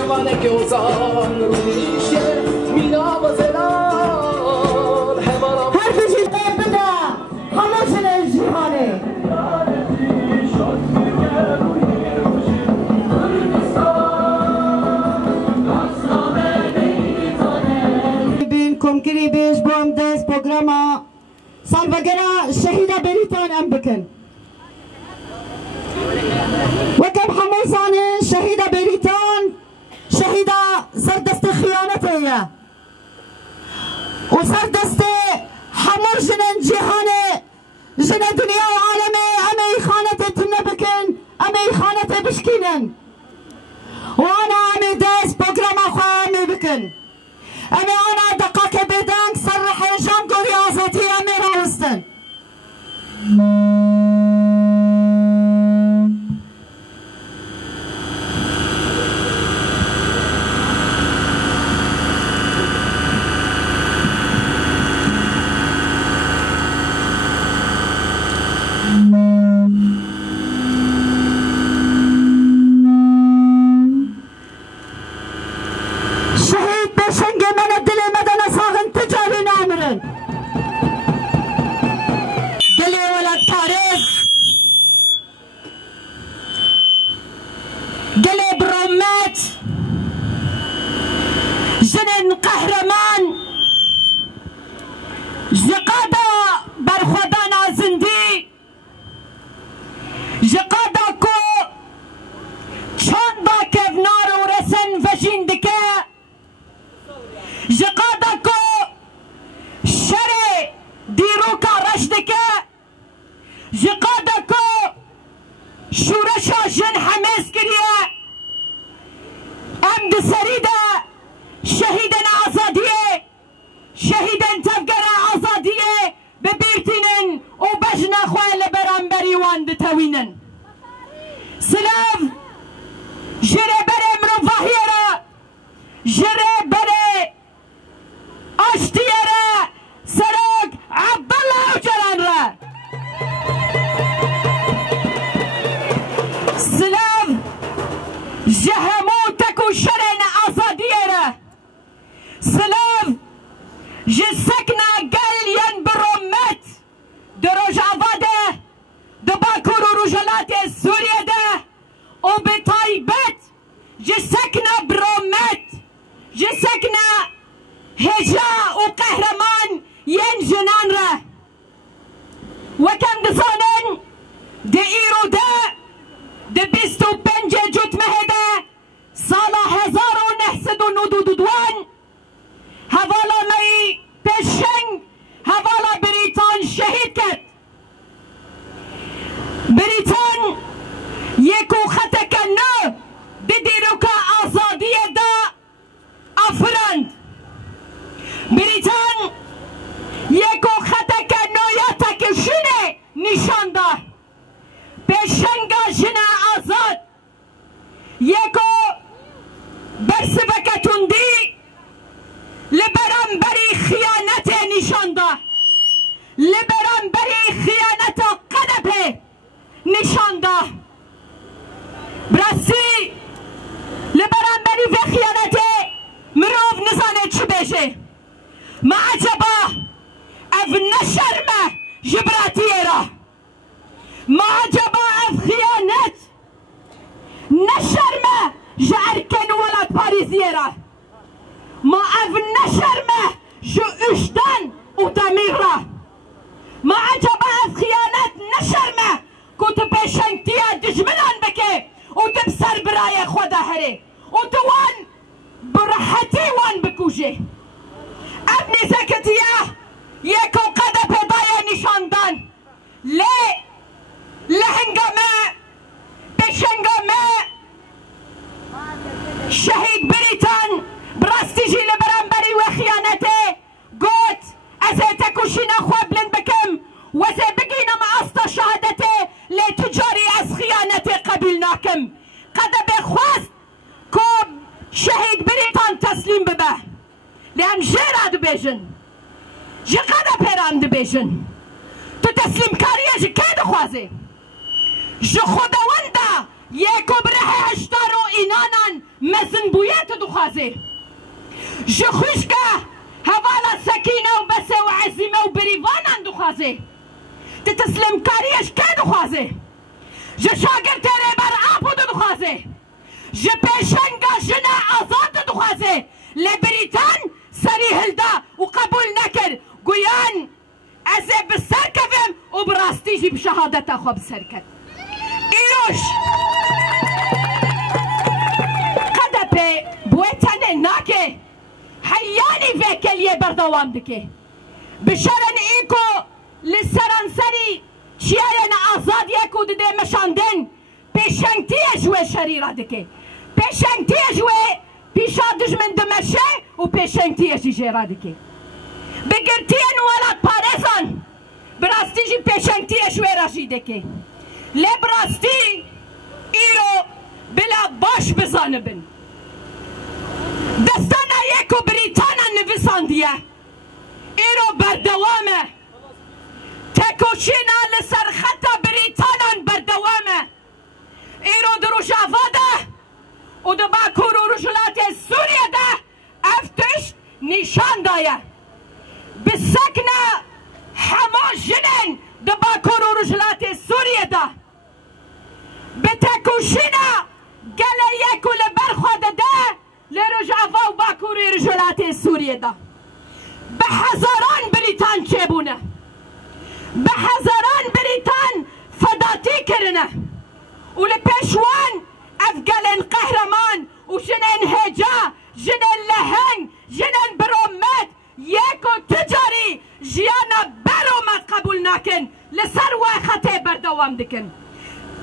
شبانه گوزان رو میشه مینا و زلال همارم هر کسی بده همه شده جهانه بین کمکری بیش بام دست پروگراما سالبگرا شهیده بریتان ام بکن وكم حموسان شهيدة بريتان شهيدة سردست خيانته وسردست حمو جنن جهانه جن دنيا وعالمه امي خانته تنبكن امي خانته بشكينن وانا امي داس بوغرام اخوة امي بكن امي انا دقاك بدنك صرح جام قولي ازاتي امي راوستن جنن قهرمان جقادا برخودانا زندی جقادا کو چون با کفنار و رسن وجین دکه جقادا کو شر دیروکا رش دکه جقادا کو شورشا جن حمس کریه ام دسریده شهيدن آزادية شهيدن تفقر آزادية ببيرتنن وبجنا خوال برانبري واند توينن سلاف جري بري مروفاهيرا جري بري اشتيرا سرق عبدالله وجلان را سلاف جهموتك وشرن آزادية را سلاف جسكنا قليا برومت دروج عباده دباكور ورجلات سوريا ده وبطيبت جسكنا برومت جسكنا هجاء وقهرمان ينجنان ره وكم دصانن دئيرو ده دبستو بنجة جوت مهده صالة هزار ونحسد ونودود دوان هوالا مي بشنگ هوالا بریتان شهید کرد بریتان یکو خطک نو بدیرو که آزادی دا افرند بریتان یکو خطک نویتا که شنه نشان دا بشنگا جنه آزاد یکو برسبکتون دی لبرانبری خیانت نشان ده لبرانبری خیانت قدب نشان ده برسی لبرانبری و خیانت مروف نزانه چی بشه ما عجبا اف نشرمه جبراتیه را ما عجبا اف خیانت نشرمه جارکن ولاد پاریزیه را ما اف نشرمه جو اشتن و دمیره ما عجبا اف خیانت نشرمه کت بشنگتیا دجمنان بکه و دب سر برای خدا هره و دوان برحتی وان بکوشه اف نزکتیا یکو قده پیدای نشاندن لهنگامه بشنگامه شهید بریتان براستیجی لبرانبری و خیانته گوت از تکوشینا خواب بلند بکم و زی بگینم استا شهادته لی تجاری از خیانته قبیل ناکم قد بخواست که شهید بریتان تسلیم ببه لیم جیرا دو بیجن جی قد پیرام دو بیجن تو تسلیم کاریه جی که دخوازه جو خداونده یکو بره هشتار و اینانان مزن بویت دخوازه جه خوشکه هوالا سکینه و بسه و عزیمه و بریوانان دخوازه ده تسلیم کاریش که دخوازه جه شاگرد تره بر آپو دخوازه جه پیشنگا جنه آزاد دخوازه لبریتان سری هلدا و قبول نکر گویان از بسر کفم و براستی جی بشهادت خواب سر کد ایروش قدپه بویتنه ناکه حیانی فکلیه بردوام دکه بشرن ایکو لسرانسری چیارن آزاد یکو دده مشاندن پیشنگتیه جوه شریره دکه پیشنگتیه جوه پیشا دجمن دمشه و پیشنگتیه جی جیره دکه بگرتین ولاد پارزان براستی جی پیشنگتیه جوه راشی دکه لی براستی ایرو بلا باش بزانه بن دستانا یکو بریتانا نویساندیه ایرو بردوامه تکوشینا لسر خطا بریتانا بردوامه ایرو دروشافا ده و ده باکور و رجلات سوریه ده افتش نشان دایه بسکنه حما جنن ده باکور و رجلات سوریه ده بتکوشینا گله یکو لبرخواد ده لرجافا و باکوری رجلات سوریه ده به هزاران بریتان چه بونه به هزاران بریتان فداتی کرنه و لپیشوان افگلن قهرمان و جنن هجا جنن لهنگ جنن برومت یکو تجاری جیانا برومت قبول نکن لسر و خطه بردوام دکن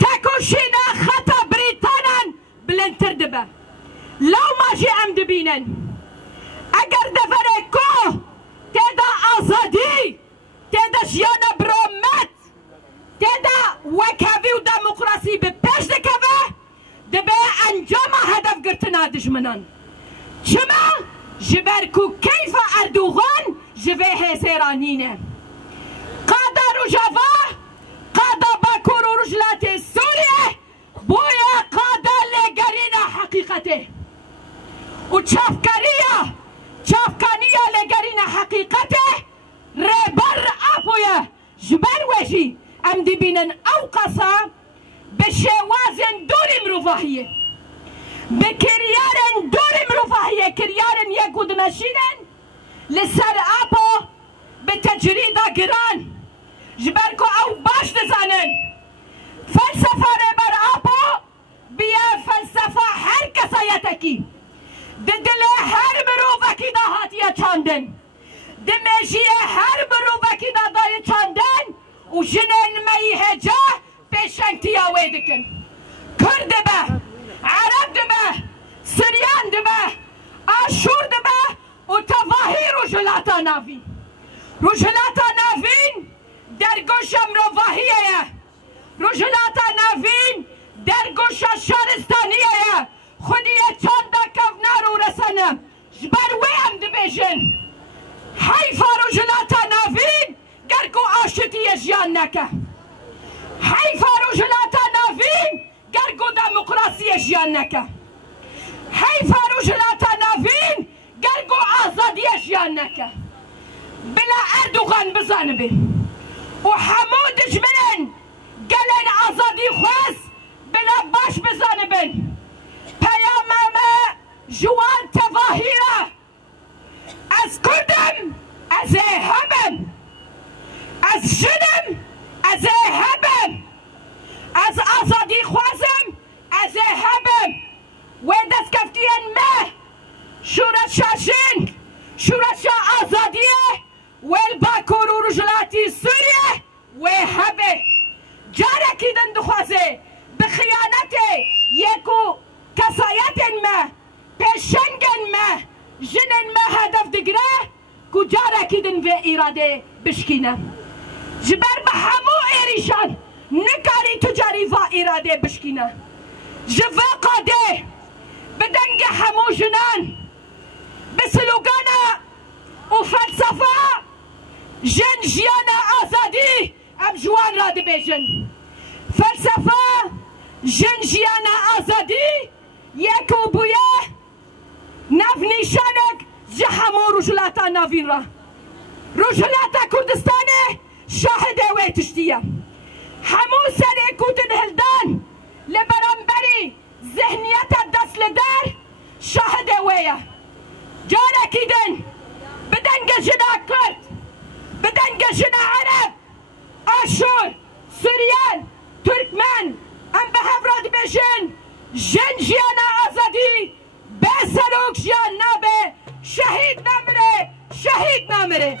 تکوشینا خطا بریتانان بلندتر دبه لو ماجی ام دبینن اگر دفره کو تیدا آزادی تیدا جیانا برومت تیدا وکاوی و دموکراسی به پیش دکوه دبه انجام هدف گرتنا دجمنان چما جبرکو کیف اردوغان جوه هزیرانینه قادا رجافا قادا باکور و رجلات سوریه بویا قادا لگرین حقیقته و چافکانیا لگرین حقیقته ربر آپویا جبر وشی ام دی بینن او قصا بشوازن دوریم رفاهیه بکریارن دوریم رفاهیه کریارن یکو دمشینن لسر آپو بتجریدا گران جبرکو او باش دزانن فلسفه ربر آپو بیا فلسفه هر کسایتکی دل هر مروفکی دا هاتیه چاندن دمشیه هر مروفکی دا دای چاندن و جنن میهجا پیشنگتی آوه دکن کرد به عرب دبه سریان دبه آشور دبه و تواهی رجلاتا نافین رجلاتا نافین در گوشم رواهیه رجلاتا نافین در گوشا شارستانیه خودیه چاندا کفنار و رسنم جبر ویم دبیشن حیفا رجلاتا نافین گرگو آشتیه جیان نکه حیفا رجلاتا نافین گرگو دموکراسی جیان نکه حیفا رجلاتا نافین گرگو آزادی جیان نکه بلا اردوغان بزانه بی و همو دجمنن گلن آزادی خواست بلا باش بزانه بین پیامم جوان تواهیره از کردم از هبم از جنم از هبم از آزادی خوازم از هبم و دست کفتین مه شورت شاشن شورت شا آزادیه و الباکور و رجلاتی سوریه و هبه جارکی دن دخوازه بخیانت یکو کسایت ما پیشنگن ما جنن ما هدف دگره کو جارکی دن و ایراده بشکینه جبر به همو ایریشان نکاری تجاری و ایراده بشکینه جوا قاده بدنگ همو جنان بسلوگانا و فلسفه جن جیانا آزادی ام جوان را دبیجن فلسفه جن جیانا آزادی یکو بویا رجلاتا نافين را رجلاتا كردستاني شاهد ويتشتيا همو سري كوتن هلدان لبرانبري ذهنية الدس لدار شاهد ويا جارا كيدن بدنگ جنا كرد بدنگ جنا عرب آشور سوريان تركمان ام بهفراد بجن جن جيانا آزادي بسروك جيان نابه شهيد نامره